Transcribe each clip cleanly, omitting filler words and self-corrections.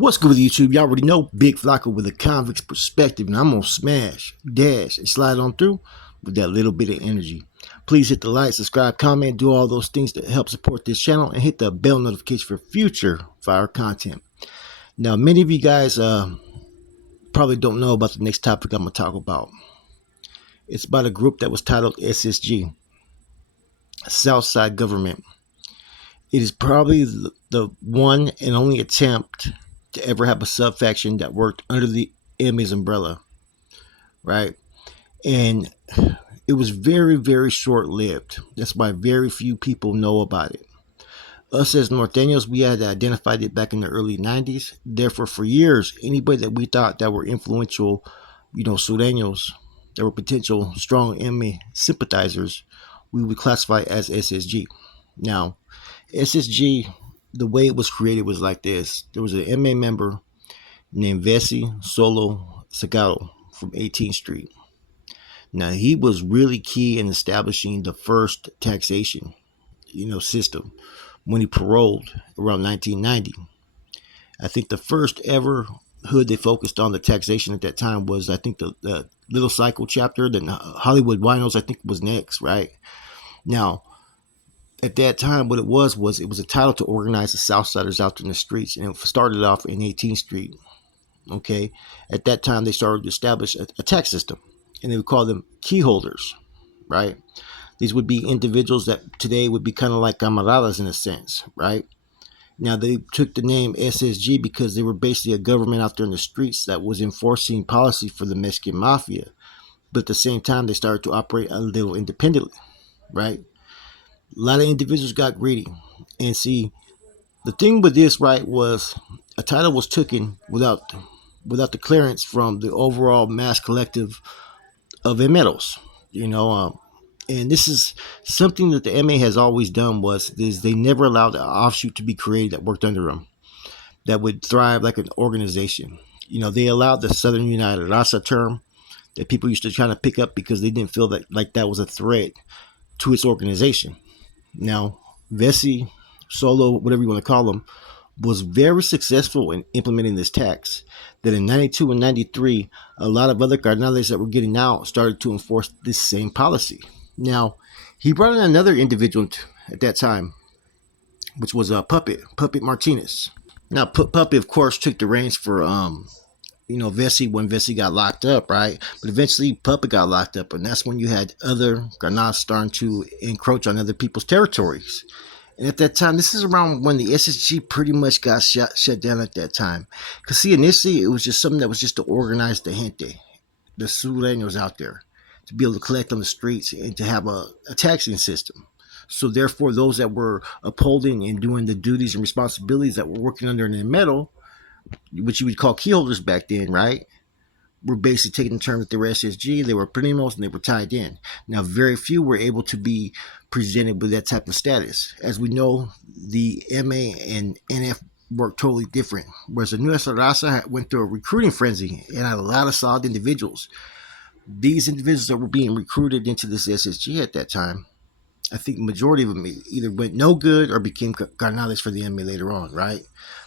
What's good with YouTube? Y'all already know Big Flocka with a convict's perspective, and I'm gonna smash, dash, and slide on through with that little bit of energy. Please hit the like, subscribe, comment, do all those things that help support this channel, and hit the bell notification for future fire content. Now, many of you guys probably don't know about the next topic I'm gonna talk about. It's about a group that was titled SSG, Southside Government. It is probably the one and only attempt to ever have a subfaction that worked under the MA's umbrella, right? And it was very, very short-lived. That's why very few people know about it. Us as Norteños, we had identified it back in the early 90s. Therefore, for years, anybody that we thought that were influential, Sureños, that were potential strong MA sympathizers, we would classify as SSG. Now, SSG, the way it was created was like this. There was an MA member named Vessi Solo Sagado from 18th Street. Now, he was really key in establishing the first taxation, system when he paroled around 1990. I think the first ever hood they focused on the taxation at that time was, I think, the Little Cycle chapter. Then Hollywood Winos, I think, was next, right? Now, at that time, what it was it was a title to organize the Southsiders out in the streets, and it started off in 18th Street. Okay, at that time they started to establish a tax system, and they would call them key holders, right? These would be individuals that today would be kind of like camaradas in a sense, right? Now, they took the name SSG because they were basically a government out there in the streets that was enforcing policy for the Mexican mafia, but at the same time they started to operate a little independently, right? A lot of individuals got greedy. And see, the thing with this, right, was a title was taken without the clearance from the overall mass collective of emeros, and this is something that the MA has always done is they never allowed an offshoot to be created that worked under them, that would thrive like an organization. They allowed the Southern United Raza term that people used to try to pick up because they didn't feel that was a threat to its organization. Now, Vessi, Solo, whatever you want to call him, was very successful in implementing this tax. That in 92 and 93, a lot of other carnales that were getting out started to enforce this same policy. Now, he brought in another individual at that time, which was Puppet Martinez. Now, Puppet, of course, took the reins for Vessi when Vessi got locked up, right? But eventually Puppet got locked up, and that's when you had other carnals starting to encroach on other people's territories. And at that time, this is around when the SSG pretty much got shut down at that time. Because see, initially, it was just something that was just to organize the gente, the sureños out there, to be able to collect on the streets and to have a taxing system. So therefore, those that were upholding and doing the duties and responsibilities that were working under the metal, which you would call key holders back then, right, were basically taking the term that they were SSG, they were primos, and they were tied in. Now, very few were able to be presented with that type of status. As we know, the MA and NF work totally different. Whereas the Nuestra Raza went through a recruiting frenzy and had a lot of solid individuals. These individuals that were being recruited into this SSG at that time, I think the majority of them either went no good or became carnales for the MA later on, right?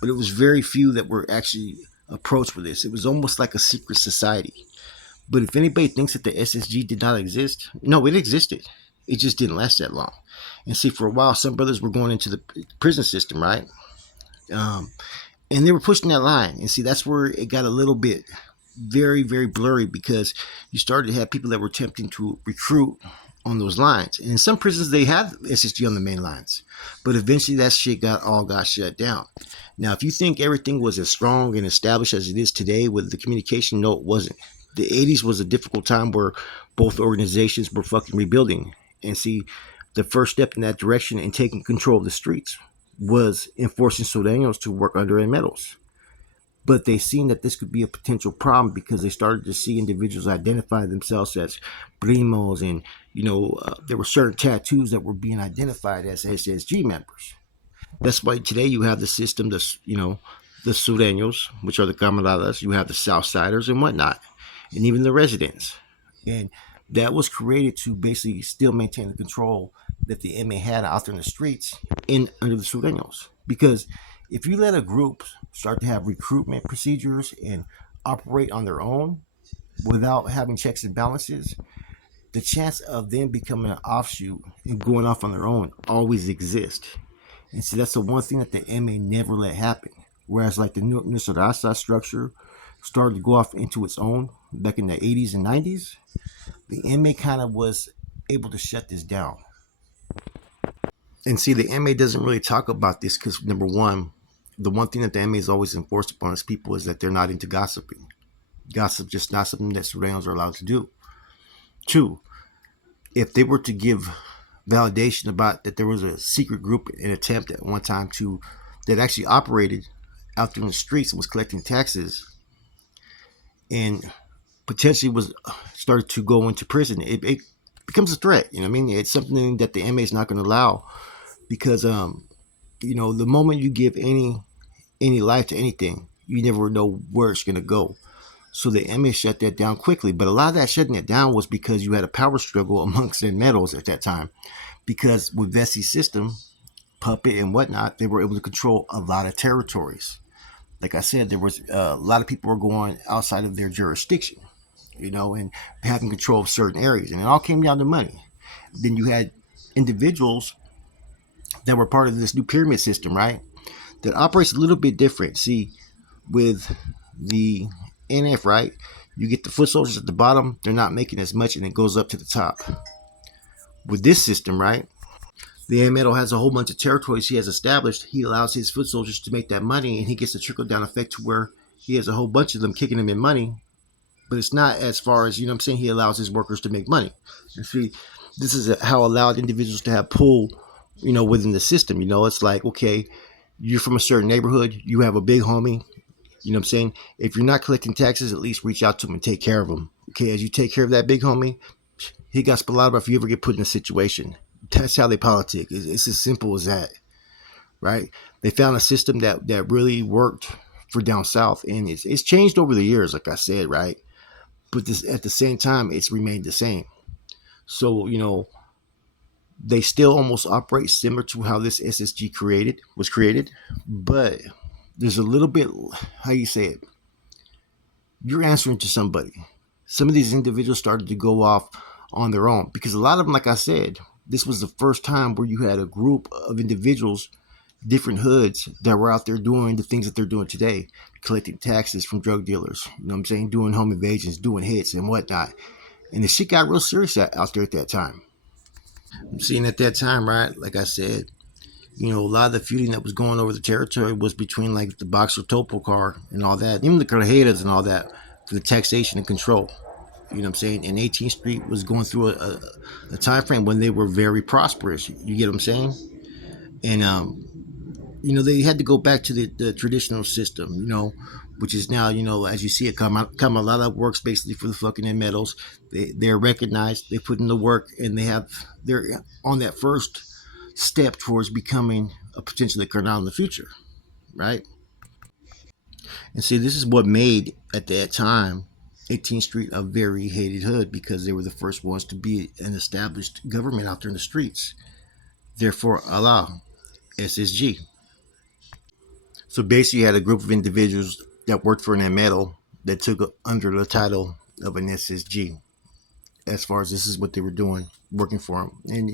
But it was very few that were actually approached with this. It was almost like a secret society. But if anybody thinks that the SSG did not exist, no, it existed. It just didn't last that long. And see, for a while, some brothers were going into the prison system, right? And they were pushing that line. And see, that's where it got a little bit very, very blurry, because you started to have people that were attempting to recruit on those lines. And in some prisons, they had SSG on the main lines. But eventually that shit got shut down. Now, if you think everything was as strong and established as it is today with the communication, no, it wasn't. The 80s was a difficult time where both organizations were fucking rebuilding. And see, the first step in that direction and taking control of the streets was enforcing Sureños to work under emeros. But they seen that this could be a potential problem because they started to see individuals identify themselves as primos, and there were certain tattoos that were being identified as SSG members. That's why today you have the system, the Sureños, which are the camaradas. You have the Southsiders and whatnot, and even the residents. And that was created to basically still maintain the control that the MA had out there in the streets under the Sureños. Because if you let a group start to have recruitment procedures and operate on their own without having checks and balances, the chance of them becoming an offshoot and going off on their own always exists. And so that's the one thing that the MA never let happen. Whereas like the Nusarasa structure started to go off into its own back in the 80s and 90s, the MA kind of was able to shut this down. And see, the MA doesn't really talk about this because number one, the one thing that the MA is always enforced upon its people is that they're not into gossiping. Gossip just not something that Sureños are allowed to do. Two, if they were to give validation about that there was a secret group, an attempt at one time to that actually operated out there in the streets and was collecting taxes and potentially was started to go into prison, it becomes a threat. You know what I mean? It's something that the MA is not going to allow because the moment you give any life to anything, you never know where it's going to go. So the MA shut that down quickly. But a lot of that shutting it down was because you had a power struggle amongst the metals at that time. Because with Vesi's system, puppet and whatnot, they were able to control a lot of territories. Like I said, there was a lot of people were going outside of their jurisdiction, and having control of certain areas. And it all came down to money. Then you had individuals that were part of this new pyramid system, right? That operates a little bit different. See, with the NF, right? You get the foot soldiers at the bottom, they're not making as much, and it goes up to the top. With this system, right? The Metal has a whole bunch of territories he has established. He allows his foot soldiers to make that money, and he gets a trickle down effect to where he has a whole bunch of them kicking him in money. But it's not as far as, I'm saying, he allows his workers to make money. And see, this is how allowed individuals to have pull, within the system. It's like, okay, you're from a certain neighborhood, you have a big homie, you know what I'm saying? If you're not collecting taxes, at least reach out to him and take care of him. Okay, as you take care of that big homie, he got spalada if you ever get put in a situation. That's how they politic. It's as simple as that, right? They found a system that really worked for down south, and it's changed over the years, like I said, right? But this at the same time, it's remained the same. So they still almost operate similar to how this SSG was created, but there's a little bit, how you say it, you're answering to somebody. Some of these individuals started to go off on their own because a lot of them, like I said, this was the first time where you had a group of individuals, different hoods, that were out there doing the things that they're doing today, collecting taxes from drug dealers, doing home invasions, doing hits and whatnot. And the shit got real serious out there at that time. I'm seeing at that time, right, like I said, a lot of the feuding that was going over the territory was between like the Boxer Topo car and all that, even the Carreras and all that, for the taxation and control. You know what I'm saying? And 18th Street was going through a time frame when they were very prosperous. You get what I'm saying? And they had to go back to the traditional system, which is now, as you see it come a lot of works basically for the fucking metals. They're recognized, they put in the work, and they're on that first step towards becoming a potentially carnal in the future, right? And see, this is what made at that time 18th Street a very hated hood because they were the first ones to be an established government out there in the streets. Therefore, Allah, SSG. So basically, you had a group of individuals that worked for an metal that took under the title of an SSG. As far as this is what they were doing, working for them, and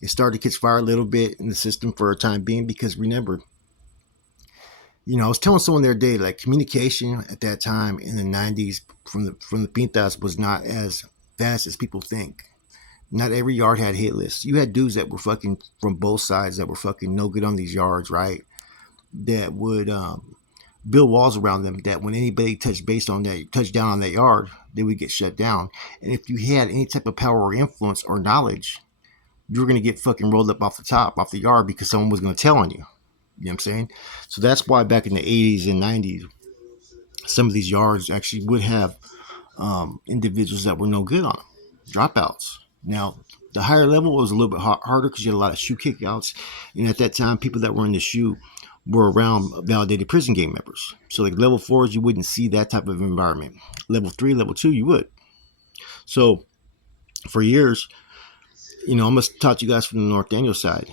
it started to catch fire a little bit in the system for a time being because remember, I was telling someone the other day, like communication at that time in the 90s from the Pintas was not as fast as people think. Not every yard had hit lists. You had dudes that were fucking from both sides that were fucking no good on these yards, right? That would build walls around them that when anybody touched down on that yard, they would get shut down. And if you had any type of power or influence or knowledge, you were going to get fucking rolled up off the yard because someone was going to tell on you. You know what I'm saying? So that's why back in the 80s and 90s, some of these yards actually would have individuals that were no good on them, dropouts. Now, the higher level was a little bit harder because you had a lot of shoe kickouts. And at that time, people that were in the shoe were around validated prison gang members. So like level 4s, you wouldn't see that type of environment. Level 3, level 2, you would. So for years, I'm going to talk to you guys from the North Daniel side.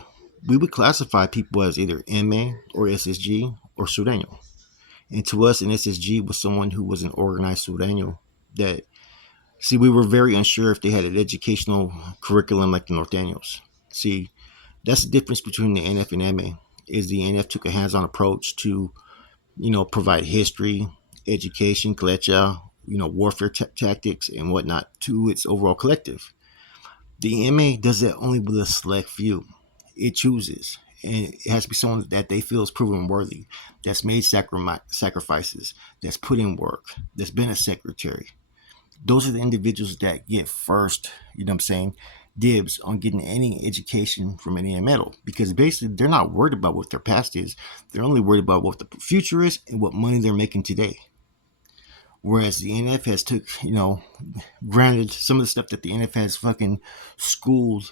We would classify people as either MA or SSG or Sureño. And to us, an SSG was someone who was an organized Sureño. That See, we were very unsure if they had an educational curriculum like the Norteños. See, that's the difference between the NF and MA. Is the NF took a hands-on approach to provide history, education, clecha, warfare tactics and whatnot to its overall collective. The MA does that only with a select few. It chooses, and it has to be someone that they feel is proven worthy, that's made sacrifices, that's put in work, that's been a secretary. Those are the individuals that get first, dibs on getting any education from any metal, because basically they're not worried about what their past is. They're only worried about what the future is and what money they're making today. Whereas the NF has took, granted, some of the stuff that the NF has fucking schooled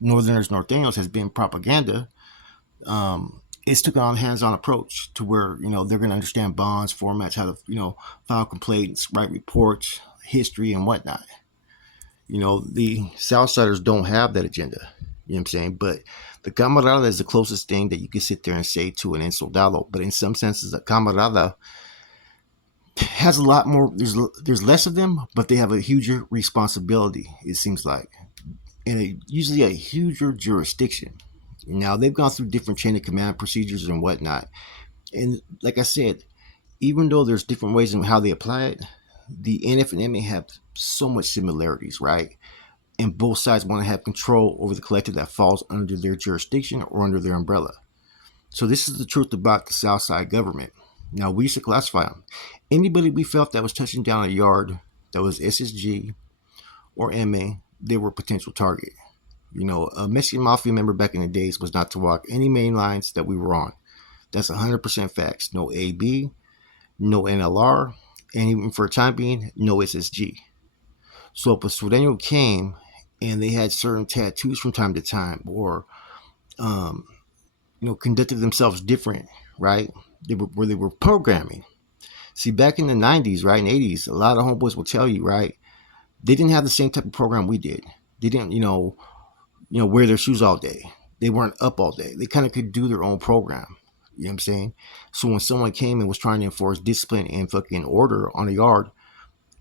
Northerners, Norteños has been propaganda. It's took on hands-on approach to where they're going to understand bonds, formats, how to file complaints, write reports, history, and whatnot. The Southsiders don't have that agenda. You know what I'm saying? But the camarada is the closest thing that you can sit there and say to an soldado. But in some senses, a camarada has a lot more. There's less of them, but they have a huger responsibility. It seems like, and usually a huger jurisdiction. Now they've gone through different chain of command procedures and whatnot. And like I said, even though there's different ways in how they apply it, the NF and MA have so much similarities, right? And both sides want to have control over the collective that falls under their jurisdiction or under their umbrella. So this is the truth about the Southside government. Now, we used to classify them. Anybody we felt that was touching down a yard that was SSG or MA, they were a potential target. A Mexican Mafia member back in the days was not to walk any main lines that we were on. That's 100% facts. No AB, no NLR, and even for a time being, no SSG. So if a Sureño came and they had certain tattoos from time to time, or conducted themselves different, right? They were programming. See, back in the 90s, right, and 80s, a lot of homeboys will tell you, right, they didn't have the same type of program we did. They didn't, wear their shoes all day. They weren't up all day. They kind of could do their own program. You know what I'm saying? So when someone came and was trying to enforce discipline and fucking order on a yard,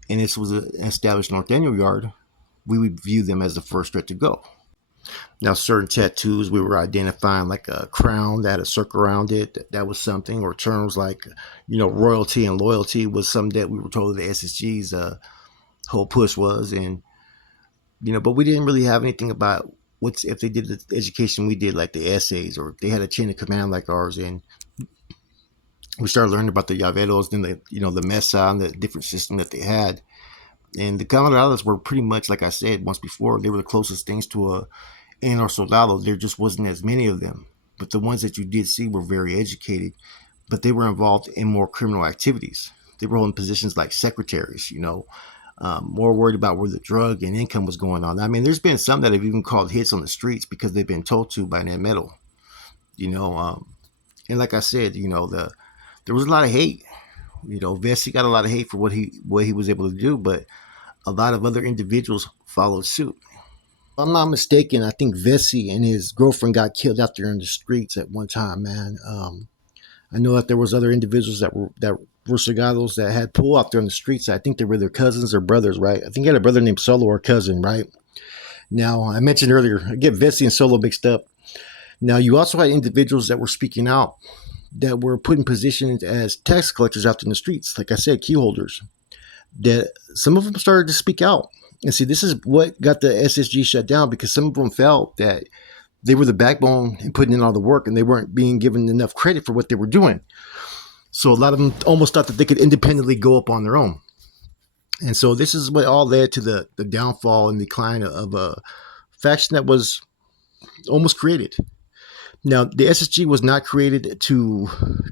and this was an established Norteño yard, we would view them as the first threat to go. Now, certain tattoos, we were identifying like a crown that had a circle around it. That was something, or terms like, royalty and loyalty was something that we were told the SSG's whole push was. And, but we didn't really have anything about what's if they did the education we did, like the essays, or they had a chain of command like ours. And we started learning about the Llaveros, then the Mesa and the different system that they had. And the camaradas were pretty much, like I said once before, they were the closest things to a or soldado. There just wasn't as many of them. But the ones that you did see were very educated, but they were involved in more criminal activities. They were holding positions like secretaries, more worried about where the drug and income was going on. I mean, there's been some that have even called hits on the streets because they've been told to by that metal, and like I said, there was a lot of hate. Vessi got a lot of hate for what he was able to do, but a lot of other individuals followed suit. If I'm not mistaken, I think Vessi and his girlfriend got killed out there in the streets at one time, man. I know that there was other individuals that were Sagados that had pull out there in the streets. I think they were their cousins or brothers, right? I think he had a brother named Solo or cousin, right? Now, I mentioned earlier, I get Vessi and Solo mixed up. Now, you also had individuals that were speaking out, that were put in positions as tax collectors out in the streets. Like I said, key holders. That some of them started to speak out. And see, this is what got the SSG shut down, because some of them felt that they were the backbone and putting in all the work, and they weren't being given enough credit for what they were doing. So a lot of them almost thought that they could independently go up on their own. And so this is what all led to the downfall and decline of a faction that was almost created. Now, the SSG was not created to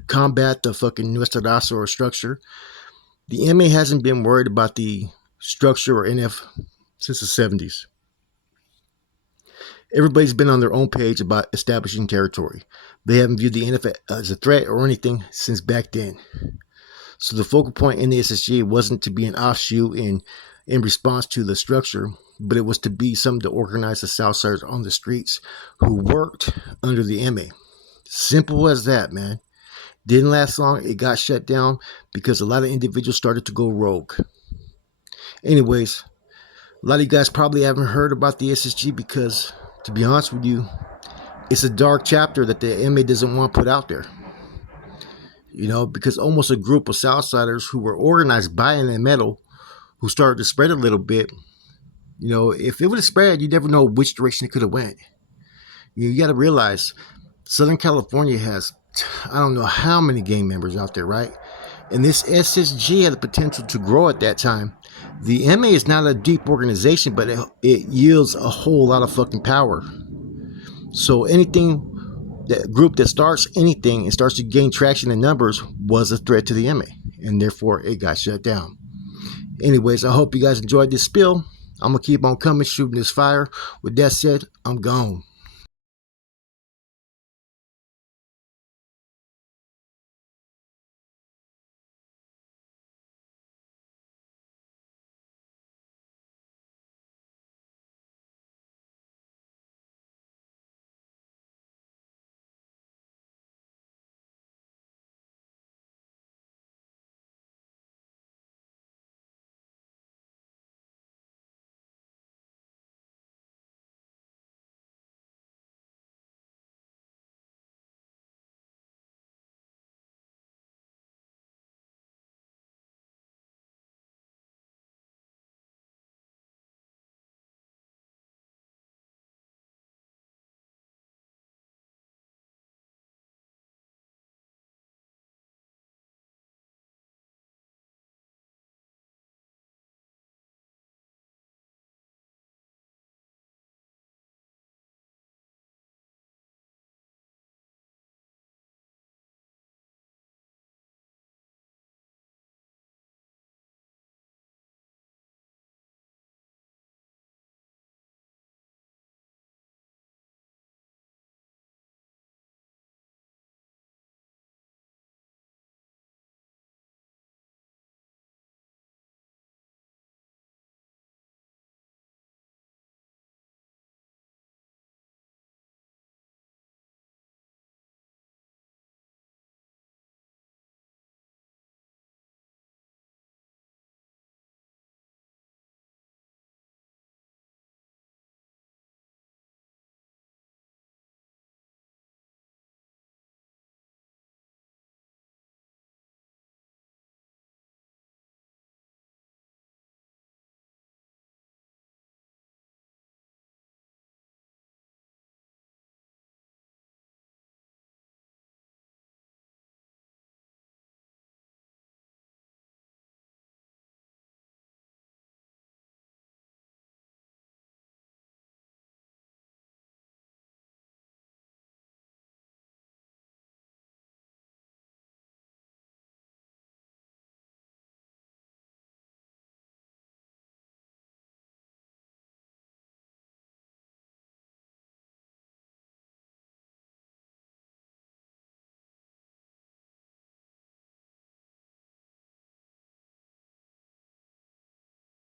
combat the fucking Nuestra Raza or structure. The MA hasn't been worried about the structure or NF since the 70s. Everybody's been on their own page about establishing territory. They haven't viewed the NF as a threat or anything since back then. So the focal point in the SSG wasn't to be an offshoot in response to the structure, but it was to be something to organize the Southsiders on the streets who worked under the MA. Simple as that, man. Didn't last long. It got shut down because a lot of individuals started to go rogue. Anyways, a lot of you guys probably haven't heard about the SSG because, to be honest with you, it's a dark chapter that the MA doesn't want to put out there. Because almost a group of Southsiders who were organized by an metal who started to spread a little bit. If it would have spread, you never know which direction it could have went. You got to realize Southern California has, I don't know how many gang members out there, right? And this SSG had the potential to grow at that time. The MA is not a deep organization, but it yields a whole lot of fucking power. So that group that starts anything and starts to gain traction in numbers was a threat to the MA, and therefore it got shut down. Anyways, I hope you guys enjoyed this spill. I'm going to keep on coming, shooting this fire. With that said, I'm gone.